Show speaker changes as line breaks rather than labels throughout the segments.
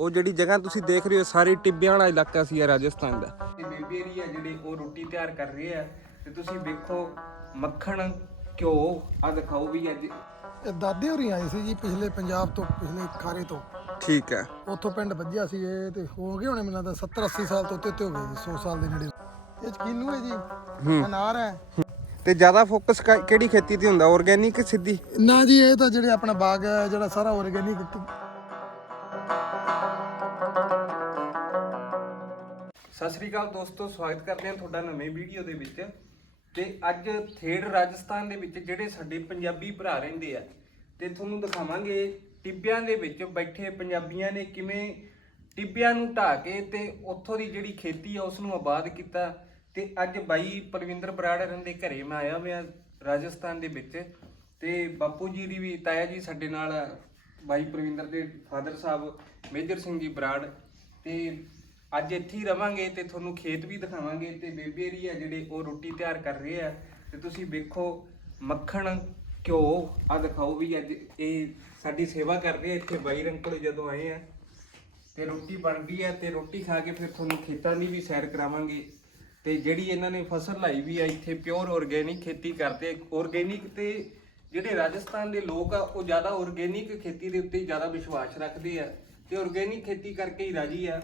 ਉਹ ਜਿਹੜੀ ਜਗ੍ਹਾ ਤੁਸੀਂ ਦੇਖ ਰਹੇ ਹੋ ਸਾਰੀ ਟਿੱਬਿਆਂ ਵਾਲਾ ਇਲਾਕਾ ਸੀ ਇਹ ਰਾਜਸਥਾਨ ਦਾ। ਇਹ ਬੇਬੀ ਏਰੀਆ ਜਿਹੜੇ ਉਹ ਰੋਟੀ ਤਿਆਰ ਕਰ ਰਹੇ ਆ ਤੇ ਤੁਸੀਂ ਵੇਖੋ ਮੱਖਣ ਘਿਓ ਆ ਦਿਖਾਓ ਵੀ ਅੱਜ।
ਇਹ ਦਾਦੇ ਹੋਰੀ ਆਏ ਸੀ ਜੀ ਪਿਛਲੇ ਪੰਜਾਬ ਤੋਂ ਪਿਛਲੇ ਖਾਰੇ ਤੋਂ।
ਠੀਕ ਹੈ।
ਉੱਥੋਂ ਪਿੰਡ ਵੱਜਿਆ ਸੀ ਇਹ ਤੇ ਹੋ ਗਏ ਹੋਣੇ ਮੈਨੂੰ ਲੱਗਦਾ 70 80 ਸਾਲ ਤੋਂ ਉੱਤੇ ਉੱਤੇ ਹੋ ਗਏ ਜੀ 100 ਸਾਲ ਦੇ ਨੇੜੇ। ਇਹ 'ਚ ਕਿੰਨੂ ਹੈ ਜੀ ਅਨਾਰ ਹੈ।
ਤੇ ਜ਼ਿਆਦਾ ਫੋਕਸ ਕਿਹੜੀ ਖੇਤੀ ਤੇ ਹੁੰਦਾ ਆਰਗੇਨਿਕ ਸਿੱਧੀ?
ਨਾ ਜੀ ਇਹ ਤਾਂ ਜਿਹੜੇ ਆਪਣਾ ਬਾਗ ਹੈ ਜਿਹੜਾ ਸਾਰਾ ਆਰਗੇਨਿਕ
ਸਤਿ ਸ੍ਰੀ ਅਕਾਲ ਦੋਸਤੋ, ਸਵਾਗਤ ਕਰਦੇ ਹਾਂ ਤੁਹਾਡਾ ਨਵੇਂ ਵੀਡੀਓ ਦੇ ਵਿੱਚ। ਤੇ ਅੱਜ ਥੇੜ ਰਾਜਸਥਾਨ ਦੇ ਵਿੱਚ ਜਿਹੜੇ ਸਾਡੇ ਪੰਜਾਬੀ ਭਰਾ ਰਹਿੰਦੇ ਆ, ਤੇ ਤੁਹਾਨੂੰ ਦਿਖਾਵਾਂਗੇ ਟਿੱਬਿਆਂ ਦੇ ਵਿੱਚ ਬੈਠੇ ਪੰਜਾਬੀਆਂ ਨੇ ਕਿਵੇਂ ਟਿੱਬਿਆਂ ਨੂੰ ਢਾਹ ਕੇ ਤੇ ਉੱਥੋਂ ਦੀ ਜਿਹੜੀ ਖੇਤੀ ਆ ਉਸ ਨੂੰ ਆਬਾਦ ਕੀਤਾ। ਤੇ ਅੱਜ ਬਾਈ ਪਰਵਿੰਦਰ ਬਰਾੜਨ ਦੇ ਘਰੇ ਮੈਂ ਆਇਆ ਹੋਇਆ ਰਾਜਸਥਾਨ ਦੇ ਵਿੱਚ। ਤੇ ਬਾਪੂ ਜੀ ਦੀ ਵੀ, ਤਾਇਆ ਜੀ ਸਾਡੇ ਨਾਲ ਬਾਈ ਪਰਵਿੰਦਰ ਦੇ ਫਾਦਰ ਸਾਹਿਬ, ਮੇਜਰ ਸਿੰਘ ਜੀ ਬਰਾੜ। ਤੇ ਅੱਜ ਇੱਥੇ ਹੀ ਰਵਾਂਗੇ ਤੇ ਤੁਹਾਨੂੰ ਖੇਤ ਵੀ ਦਿਖਾਵਾਂਗੇ ਤੇ ਬੇਬੀ ਆ ਜਿਹੜੇ ਉਹ ਰੋਟੀ ਤਿਆਰ ਕਰ ਰਹੇ ਆ ਤੇ ਤੁਸੀਂ ਵੇਖੋ ਮੱਖਣ, ਘਿਓ ਆ ਦਿਖਾਓ ਵੀ ਅੱਜ ਇਹ ਸਾਡੀ ਸੇਵਾ ਕਰ ਰਹੇ ਆ ਇੱਥੇ ਬਾਈ ਰੰਕਲ ਜਦੋਂ ਆਏ ਆ। ਤੇ ਰੋਟੀ ਬਣਦੀ ਹੈ ਤੇ ਰੋਟੀ ਖਾ ਕੇ ਫਿਰ ਤੁਹਾਨੂੰ ਖੇਤਾਂ ਦੀ ਵੀ ਸੈਰ ਕਰਾਵਾਂਗੇ। ਤੇ ਜਿਹੜੀ ਇਹਨਾਂ ਨੇ ਫਸਲ ਲਾਈ ਵੀ ਆ, ਇੱਥੇ ਪਿਓਰ ਆਰਗੇਨਿਕ ਖੇਤੀ ਕਰਦੇ ਆਰਗੇਨਿਕ ਤੇ ਜਿਹੜੇ ਰਾਜਸਥਾਨ ਦੇ ਲੋਕ ਆ, ਉਹ ਜ਼ਿਆਦਾ ਆਰਗੇਨਿਕ ਖੇਤੀ ਦੇ ਉੱਤੇ ਜ਼ਿਆਦਾ ਵਿਸ਼ਵਾਸ ਰੱਖਦੇ ਆ। ਤੇ ਆਰਗੇਨਿਕ ਖੇਤੀ ਕਰਕੇ ਹੀ ਰਾਜੀ ਆ।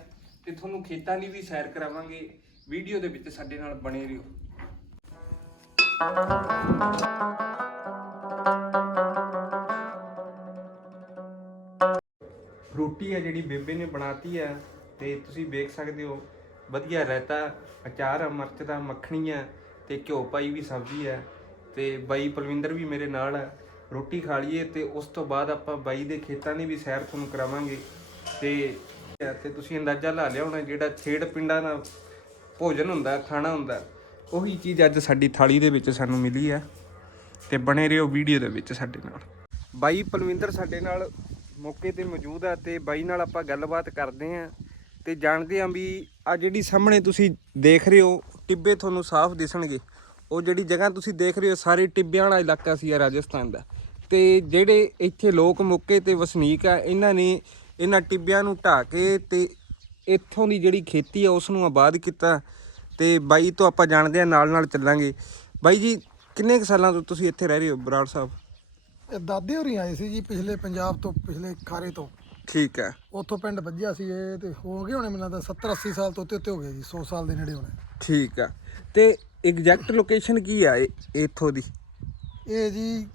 ਤੇ ਤੁਹਾਨੂੰ ਖੇਤਾਂ ਦੀ ਵੀ ਸੈਰ ਕਰਾਵਾਂਗੇ। ਵੀਡੀਓ ਦੇ ਵਿੱਚ ਸਾਡੇ ਨਾਲ ਬਣੇ ਰਹੋ। ਰੋਟੀ ਹੈ ਜਿਹੜੀ ਬੇਬੇ ਨੇ ਬਣਾਤੀ ਹੈ ਤੇ ਤੁਸੀਂ ਵੇਖ ਸਕਦੇ ਹੋ, ਵਧੀਆ ਰਾਇਤਾ, ਅਚਾਰ ਆ, ਮਿਰਚ ਦਾ, ਮੱਖਣੀ ਆ ਤੇ ਘਿਓ ਪਾਈ ਵੀ ਸਬਜ਼ੀ ਹੈ ਤੇ ਬਾਈ ਪਲਵਿੰਦਰ ਵੀ ਮੇਰੇ ਨਾਲ ਹੈ ਰੋਟੀ ਖਾ ਲਈਏ ਤੇ ਉਸ ਤੋਂ ਬਾਅਦ ਆਪਾਂ ਬਾਈ ਦੇ ਖੇਤਾਂ ਦੀ ਵੀ ਸੈਰ ਤੁਹਾਨੂੰ ਕਰਾਵਾਂਗੇ ਤੇ ਤੇ ਤੁਸੀਂ ਅੰਦਾਜ਼ਾ ਲਾ ਲਿਆ ਹੋਣਾ ਜਿਹੜਾ ਛੇੜ ਪਿੰਡਾਂ ਦਾ ਭੋਜਨ ਹੁੰਦਾ, ਖਾਣਾ ਹੁੰਦਾ, ਉਹੀ ਚੀਜ਼ ਅੱਜ ਸਾਡੀ ਥਾਲੀ ਦੇ ਵਿੱਚ ਸਾਨੂੰ ਮਿਲੀ ਆ ਤੇ ਬਣੇ ਰਹੋ ਵੀਡੀਓ ਦੇ ਵਿੱਚ ਸਾਡੇ ਨਾਲ। ਬਾਈ ਪਲਵਿੰਦਰ ਸਾਡੇ ਨਾਲ ਮੌਕੇ ਤੇ ਮੌਜੂਦ ਆ ਤੇ ਬਾਈ ਨਾਲ ਆਪਾਂ ਗੱਲਬਾਤ ਕਰਦੇ ਆ ਤੇ ਜਾਣਦੇ ਆ ਵੀ ਆ ਜਿਹੜੀ ਸਾਹਮਣੇ ਤੁਸੀਂ ਦੇਖ ਰਹੇ ਹੋ, ਟਿੱਬੇ ਤੁਹਾਨੂੰ ਸਾਫ਼ ਦਿਸਣਗੇ। ਉਹ ਜਿਹੜੀ ਜਗ੍ਹਾ ਤੁਸੀਂ ਦੇਖ ਰਹੇ ਹੋ, ਸਾਰੇ ਟਿੱਬਿਆਂ ਵਾਲਾ ਇਲਾਕਾ ਸੀ ਆ ਰਾਜਸਥਾਨ ਦਾ। ਤੇ ਜਿਹੜੇ ਇੱਥੇ ਲੋਕ ਮੌਕੇ ਤੇ ਵਸਨੀਕ ਆ, ਇਹਨਾਂ ਨੇ ਇਹਨਾਂ ਟਿੱਬਿਆਂ ਨੂੰ ਢਾਹ ਕੇ ਤੇ ਇੱਥੋਂ ਦੀ ਜਿਹੜੀ ਖੇਤੀ ਆ ਉਸ ਨੂੰ ਆਬਾਦ ਕੀਤਾ ਤੇ ਬਾਈ ਤੋਂ ਆਪਾਂ ਜਾਣਦੇ ਆ ਨਾਲ ਨਾਲ ਚੱਲਾਂਗੇ। ਬਾਈ ਜੀ ਕਿੰਨੇ ਕੁ ਸਾਲਾਂ ਤੋਂ ਤੁਸੀਂ ਇੱਥੇ ਰਹਿ ਰਹੇ ਹੋ ਬਰਾੜ ਸਾਹਿਬ?
ਇਹ ਦਾਦੇ ਹੋਰੀ ਆਏ ਸੀ ਜੀ ਪਿਛਲੇ ਪੰਜਾਬ ਤੋਂ ਪਿਛਲੇ ਖਾਰੇ ਤੋਂ।
ਠੀਕ ਹੈ।
ਉੱਥੋਂ ਪਿੰਡ ਵੱਜਿਆ ਸੀ ਇਹ ਤੇ ਹੋ ਗਏ ਹੋਣੇ ਮੈਨੂੰ ਲੱਗਦਾ 70 80 ਸਾਲ ਤੋਂ ਉੱਤੇ ਉੱਤੇ ਹੋ ਗਏ ਜੀ 100 ਸਾਲ ਦੇ ਨੇੜੇ ਹੋਣੇ।
ਠੀਕ ਆ ਤੇ ਐਗਜ਼ੈਕਟ ਲੋਕੇਸ਼ਨ ਕੀ ਆ ਇਹ- ਇੱਥੋਂ ਦੀ?
ਇਹ ਜੀ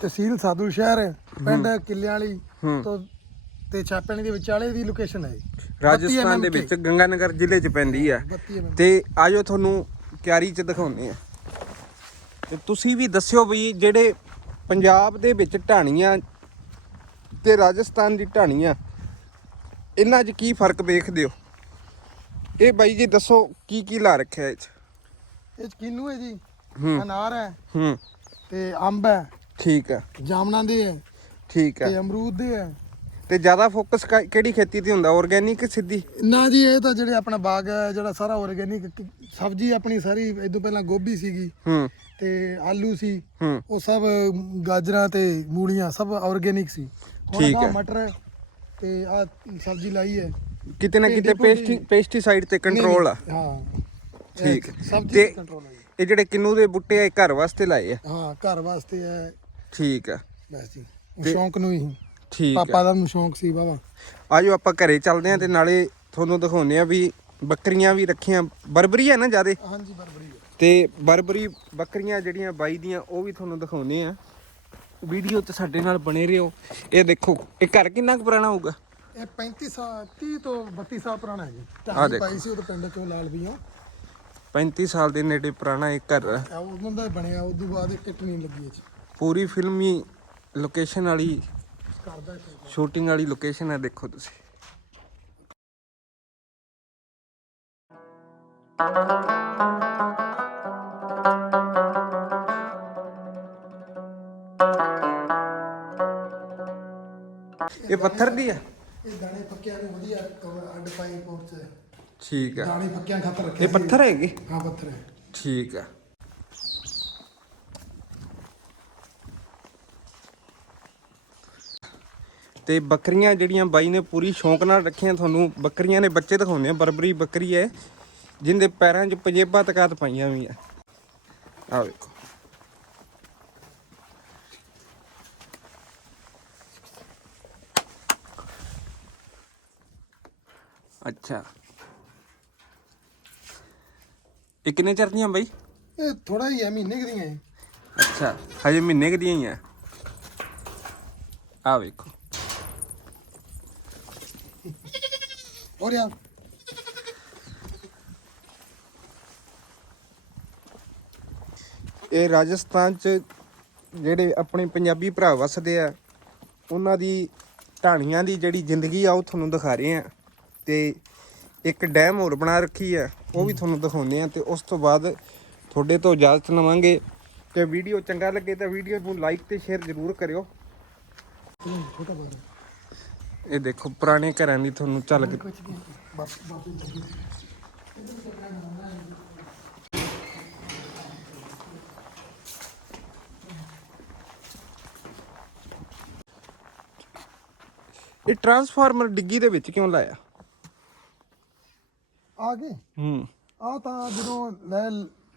ਤਹਿਸੀਲ ਸਾਧੂ ਸ਼ਹਿਰ ਪਿੰਡ ਕਿੱਲਿਆਂ ਵਾਲੀ। ਤੋਂ ਤੇ ਛਾਪਣੀ ਦੇ ਵਿਚਾਲੇ ਦੀ ਲੋਕੇਸ਼ਨ ਹੈ
ਰਾਜਸਥਾਨ ਦੇ ਵਿੱਚ ਗੰਗਾਨਗਰ ਜ਼ਿਲ੍ਹੇ 'ਚ ਪੈਂਦੀ ਆ।
32
ਤੇ ਆਜੋ ਤੁਹਾਨੂੰ ਕਿਆਰੀ 'ਚ ਦਿਖਾਉਂਦੇ ਆ। ਤੇ ਤੁਸੀਂ ਵੀ ਦੱਸਿਓ ਵੀ ਜਿਹੜੇ ਪੰਜਾਬ ਦੇ ਵਿੱਚ ਢਾਣੀਆਂ ਤੇ ਰਾਜਸਥਾਨ ਦੀ ਢਾਣੀਆਂ ਇਹਨਾਂ 'ਚ ਕੀ ਫ਼ਰਕ ਵੇਖਦੇ ਹੋ? ਇਹ ਬਾਈ ਜੀ ਦੱਸੋ ਕੀ ਕੀ ਲਾ ਰੱਖਿਆ ਇਹ 'ਚ?
ਇਹ 'ਚ ਕਿੰਨੂ ਹੈ ਜੀ?
ਹੂੰ।
ਅਨਾਰ ਹੈ।
ਹੂੰ।
ਤੇ ਅੰਬ ਹੈ।
ਠੀਕ ਆ
ਜਾਮਨਾਂ ਦੇ ਹੈ।
ਠੀਕ ਆ
ਤੇ ਅਮਰੂਦ ਦੇ ਹੈ।
ਤੇ ਜ਼ਿਆਦਾ ਫੋਕਸ ਕਿਹੜੀ ਖੇਤੀ ਤੇ ਹੁੰਦਾ? ਆਰਗੇਨਿਕ ਸਿੱਧੀ?
ਨਾ ਜੀ ਇਹ ਤਾਂ ਜਿਹੜੇ ਆਪਣਾ ਬਾਗ ਹੈ ਜਿਹੜਾ ਸਾਰਾ ਆਰਗੇਨਿਕ ਸਬਜ਼ੀ ਆਪਣੀ ਸਾਰੀ ਇਦੋਂ ਪਹਿਲਾਂ ਗੋਭੀ ਸੀਗੀ।
ਹੂੰ।
ਤੇ ਆਲੂ ਸੀ।
ਹੂੰ।
ਉਹ ਸਭ ਗਾਜਰਾਂ ਤੇ ਮੂਲੀਆਂ ਸਭ ਆਰਗੇਨਿਕ ਸੀ।
ਠੀਕ ਹੈ।
ਮਟਰ ਤੇ ਆ ਸਬਜ਼ੀ ਲਾਈ ਹੈ।
ਕਿਤੇ ਨਾ ਕਿਤੇ। ਪੈਸਟੀ ਪੈਸਟੀਸਾਈਡ ਤੇ ਕੰਟਰੋਲ ਆ।
ਹਾਂ।
ਠੀਕ।
ਸਬਜ਼ੀ
ਤੇ
ਕੰਟਰੋਲ ਹੈ।
ਇਹ ਜਿਹੜੇ ਕਿੰਨੂ ਦੇ ਬੁੱਟੇ ਆ ਘਰ ਵਾਸਤੇ ਲਾਏ ਆ?
ਹਾਂ ਘਰ ਵਾਸਤੇ ਹੈ।
ਠੀਕ ਆ।
ਬਸ ਜੀ। ਸ਼ੌਂਕ ਨੂੰ ਹੀ।
ਠੀਕ
ਪਾਪਾ
ਆ
ਦਾ ਨੂੰ ਸ਼ੌਂਕ ਸੀ ਬਾਬਾ
ਆਜੋ ਆਪਾਂ ਘਰੇ ਚੱਲਦੇ ਆ ਤੇ ਨਾਲੇ ਤੁਹਾਨੂੰ ਦਿਖਾਉਂਦੇ ਆ ਵੀ ਬੱਕਰੀਆਂ ਵੀ ਰੱਖੀਆਂ। ਬਰਬਰੀ ਆ ਨਾ ਜਿਆਦੇ?
ਹਾਂਜੀ ਬਰਬਰੀ ਹੈ।
ਤੇ ਬਰਬਰੀ ਬੱਕਰੀਆਂ ਜਿਹੜੀਆਂ ਬਾਈ ਦੀਆਂ ਉਹ ਵੀ ਤੁਹਾਨੂੰ ਦਿਖਾਉਂਦੇ ਆ ਵੀਡੀਓ ਤੇ ਸਾਡੇ ਨਾਲ ਬਣੇ ਰਹੋ। ਇਹ ਦੇਖੋ ਇਹ ਘਰ ਕਿੰਨਾ ਕੁ ਪੁਰਾਣਾ ਹੋਊਗਾ?
ਇਹ 35 ਸਾਲ 30 ਤੋਂ 32 ਸਾਲ ਪੁਰਾਣਾ ਹੈ ਜੀ। ਟਾਹਲੀ
ਦੇਖੋ।
ਪਾਈ ਸੀ ਉਹ ਤਾਂ ਪਿੰਡ ਚੋਂ ਲਾਲ ਵੀਆਂ
35 ਸਾਲ ਦੇ ਨੇੜੇ ਪੁਰਾਣਾ ਇਹ ਘਰ। ਆ
ਆ ਉਹਨਾਂ ਦਾ ਬਣਿਆ ਉਦੋਂ ਬਾਅਦ ਇਹ ਕਿੱਟ ਨਹੀਂ ਲੱਗੀ ਇਹ
ਪੂਰੀ ਫਿਲਮੀ ਲੋਕੇਸ਼ਨ ਵਾਲੀ
ਕਰਦਾ
ਸ਼ੂਟਿੰਗ ਵਾਲੀ ਲੋਕੇਸ਼ਨ ਹੈ ਦੇਖੋ ਤੁਸੀਂ। ਇਹ ਪੱਥਰ ਦੀ ਆ
ਇਹ ਦਾਣੇ ਪੱਕਿਆਂ ਨੂੰ ਵਧੀਆ ਕਵਰ ਅੱਡ ਪਾਈ ਕੋਟ ਚ
ਠੀਕ ਆ
ਦਾਣੇ ਪੱਕਿਆਂ ਖਾਤਰ ਰੱਖਿਆ
ਇਹ ਪੱਥਰ ਹੈਗੇ।
ਹਾਂ ਪੱਥਰ ਹੈ।
ਠੀਕ ਆ ਤੇ ਬੱਕਰੀਆਂ ਜਿਹੜੀਆਂ ਬਾਈ ਨੇ ਪੂਰੀ ਸ਼ੌਂਕ ਨਾਲ ਰੱਖੀਆਂ ਤੁਹਾਨੂੰ ਬੱਕਰੀਆਂ ਦੇ ਬੱਚੇ ਦਿਖਾਉਂਦੇ ਆ ਬਰਬਰੀ ਬੱਕਰੀ ਹੈ ਜਿੰਦੇ ਪੈਰਾਂ 'ਚ ਪੰਜੇਬਾਂ ਤਕਾਤ ਪਾਈਆਂ ਵੀ ਆ ਆ ਵੇਖੋ। ਅੱਛਾ। ਇਹ ਕਿੰਨੇ ਚਿਰ ਦੀਆਂ ਬਾਈ?
ਇਹ ਥੋੜਾ ਹੀ ਹੈ ਮਹੀਨੇ ਕੁ ਦੀਆਂ।
ਅੱਛਾ ਹਜੇ ਮਹੀਨੇ ਕੁ ਦੀਆਂ ਹੀ ਆ। ਆ ਵੇਖੋ।
ਯਾਰ
ਇਹ ਰਾਜਸਥਾਨ ਚ ਜਿਹੜੇ ਆਪਣੇ ਪੰਜਾਬੀ ਭਰਾ ਵਸਦੇ ਆ ਉਹਨਾਂ ਦੀ ਢਾਣੀਆਂ ਦੀ ਜਿਹੜੀ ਜ਼ਿੰਦਗੀ ਆ ਉਹ ਤੁਹਾਨੂੰ ਦਿਖਾ ਰਹੇ ਆ। ਤੇ ਇੱਕ ਡੈਮ ਹੋਰ ਬਣਾ ਰੱਖੀ ਆ ਉਹ ਵੀ ਤੁਹਾਨੂੰ ਦਿਖਾਉਂਦੇ ਆ ਤੇ ਉਸ ਤੋਂ ਬਾਅਦ ਤੁਹਾਡੇ ਤੋਂ ਇਜਾਜ਼ਤ ਲਵਾਂਗੇ। ਤੇ ਵੀਡੀਓ ਚੰਗਾ ਲੱਗੇ ਤਾਂ ਵੀਡੀਓ ਨੂੰ ਲਾਈਕ ਤੇ ਸ਼ੇਅਰ ਜ਼ਰੂਰ ਕਰਿਓ।
ਛੋਟਾ
ਇਹ ਦੇਖੋ ਪੁਰਾਣੇ ਘਰਾਂ ਦੀ ਤੁਹਾਨੂੰ ਝਲਕ ਇਹ ਟਰਾਂਸਫਾਰਮਰ ਡਿੱਗੀ ਦੇ ਵਿੱਚ ਕਿਉਂ ਲਾਇਆ?
ਆ ਗਏ?
ਹੂੰ।
ਆ ਤਾਂ ਜਦੋਂ ਲੈ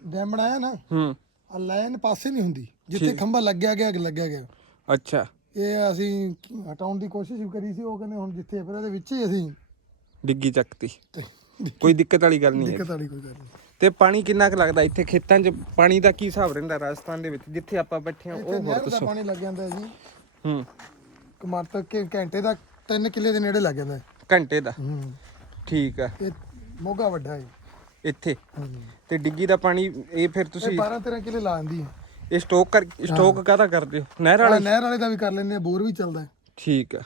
ਡੈਮ ਬਣਾਇਆ ਨਾ
ਹੂੰ।
ਆ ਲਾਈਨ ਪਾਸੇ ਨਹੀਂ ਹੁੰਦੀ ਜਿੱਥੇ ਖੰਭਾ ਲੱਗਿਆ ਗਿਆ ਲੱਗਿਆ ਗਿਆ।
ਅੱਛਾ।
ਇਹ ਅਸੀਂ ਹਟਾਉਣ ਦੀ ਕੋਸ਼ਿਸ਼ ਵੀ ਕਰੀ ਸੀ ਉਹ ਕਹਿੰਦੇ ਹੁਣ ਜਿੱਥੇ ਆ, ਫਿਰ ਇਹਦੇ ਵਿੱਚ ਹੀ ਅਸੀਂ
ਡਿੱਗੀ ਚੱਕਤੀ। ਕੋਈ ਦਿੱਕਤ ਵਾਲੀ ਗੱਲ ਨਹੀਂ ਹੈ
ਦਿੱਕਤ ਵਾਲੀ ਕੋਈ ਗੱਲ ਨਹੀਂ।
ਤੇ ਪਾਣੀ ਕਿੰਨਾ ਕੁ ਲੱਗਦਾ ਇੱਥੇ ਖੇਤਾਂ 'ਚ? ਪਾਣੀ ਦਾ ਕੀ ਹਿਸਾਬ ਰਹਿੰਦਾ ਰਾਜਸਥਾਨ ਦੇ ਵਿੱਚ? ਜਿੱਥੇ ਆਪਾਂ ਬੈਠੇ ਹਾਂ
ਇੱਥੇ
ਉਹ ਹੋਰ
ਨਹਿਰ ਦਾ ਪਾਣੀ ਲੱਗ ਜਾਂਦਾ ਹੈ ਜੀ।
ਹੂੰ।
ਕਮਾਰ ਕਿ ਘੰਟੇ ਦਾ 3 ਕਿੱਲੇ ਦੇ ਨੇੜੇ ਲੱਗ ਜਾਂਦਾ। ਹੈ।
ਘੰਟੇ ਦਾ?
ਹੂੰ।
ਠੀਕ ਆ।
ਇਹ ਮੋਗਾ ਵੱਡਾ ਹੈ।
ਇੱਥੇ? ਤੇ ਡਿੱਗੀ ਦਾ ਪਾਣੀ ਇਹ ਫਿਰ
ਇਹ
ਤੁਸੀਂ
12 13 ਕਿੱਲੇ ਲਾ ਆਂਦੀ ਹੈ।
ਇਹ ਸਟੋਕ ਕਰ ਸਟੋਕ ਕਾਹਦਾ ਕਰਦੇ ਹੋ? ਨਹਿਰ ਵਾਲਾ?
ਨਹਿਰ ਵਾਲੇ ਦਾ ਵੀ ਕਰ ਲੈਂਦੇ ਆ ਬੋਰ ਵੀ ਚੱਲਦਾ ਹੈ।
ਠੀਕ ਆ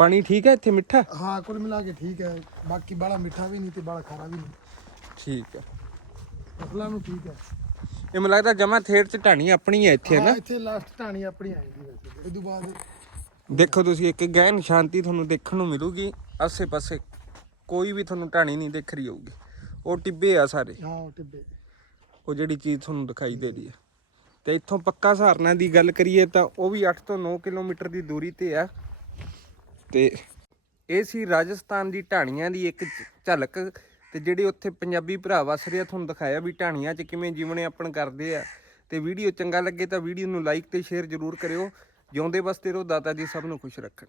ਪਾਣੀ ਠੀਕ ਹੈ ਇੱਥੇ ਮਿੱਠਾ?
ਹਾਂ ਕੁੱਲ ਮਿਲਾ ਕੇ ਠੀਕ ਹੈ। ਬਾਕੀ ਬਾਲਾ ਮਿੱਠਾ ਵੀ ਨਹੀਂ ਤੇ ਬਾਲਾ ਖਾਰਾ ਵੀ ਨਹੀਂ।
ਠੀਕ ਆ
ਫਸਲਾਂ ਨੂੰ ਠੀਕ ਹੈ।
ਇਹ ਮੈਨੂੰ ਲੱਗਦਾ ਜਮਾ ਥੇੜ ਚ ਢਾਣੀ ਆਪਣੀ ਹੈ ਇੱਥੇ
ਹਾਂ
ਨਾ
ਇੱਥੇ ਲਾਸਟ ਢਾਣੀ ਆਪਣੀ ਆਏਗੀ ਵੈਸੇ। ਇਹ ਤੋਂ ਬਾਅਦ
ਦੇਖੋ ਤੁਸੀਂ ਇੱਕ ਗਹਿਨ ਸ਼ਾਂਤੀ ਤੁਹਾਨੂੰ ਦੇਖਣ ਨੂੰ ਮਿਲੂਗੀ। ਆਸੇ-ਪਾਸੇ ਕੋਈ ਵੀ ਤੁਹਾਨੂੰ ਢਾਣੀ ਨਹੀਂ ਦਿਖ ਰਹੀ ਹੋਊਗੀ। ਉਹ ਟਿੱਬੇ ਆ ਸਾਰੇ।
ਹਾਂ ਉਹ ਟਿੱਬੇ।
ਉਹ ਜਿਹੜੀ ਚੀਜ਼ ਤੁਹਾਨੂੰ ਦਿਖਾਈ ਦੇ ਰਹੀ ਹੈ। ਤੇ ਇੱਥੋਂ ਪੱਕਾ ਸਹਾਰਨਾ ਦੀ ਗੱਲ ਕਰੀਏ ਤਾਂ ਉਹ ਵੀ 8 ਤੋਂ 9 ਕਿਲੋਮੀਟਰ ਦੀ ਦੂਰੀ ਤੇ ਆ। ਤੇ ਇਹ ਸੀ ਰਾਜਸਥਾਨ ਦੀ ਢਾਣੀਆਂ ਦੀ ਇੱਕ ਝਲਕ ਤੇ ਜਿਹੜੇ ਉੱਥੇ ਪੰਜਾਬੀ ਭਰਾ ਵਸ ਰਹੇ ਆ ਤੁਹਾਨੂੰ ਦਿਖਾਇਆ ਵੀ ਢਾਣੀਆਂ 'ਚ ਕਿਵੇਂ ਜੀਵਨ ਆਪਣ ਕਰਦੇ ਆ। ਤੇ ਵੀਡੀਓ ਚੰਗਾ ਲੱਗੇ ਤਾਂ ਵੀਡੀਓ ਨੂੰ ਲਾਈਕ ਤੇ ਸ਼ੇਅਰ ਜ਼ਰੂਰ ਕਰਿਓ। ਜਿਉਂਦੇ ਵਸਦੇ ਰਹੋ, ਦਾਤਾ ਜੀ ਸਭ ਨੂੰ ਖੁਸ਼ ਰੱਖਣ।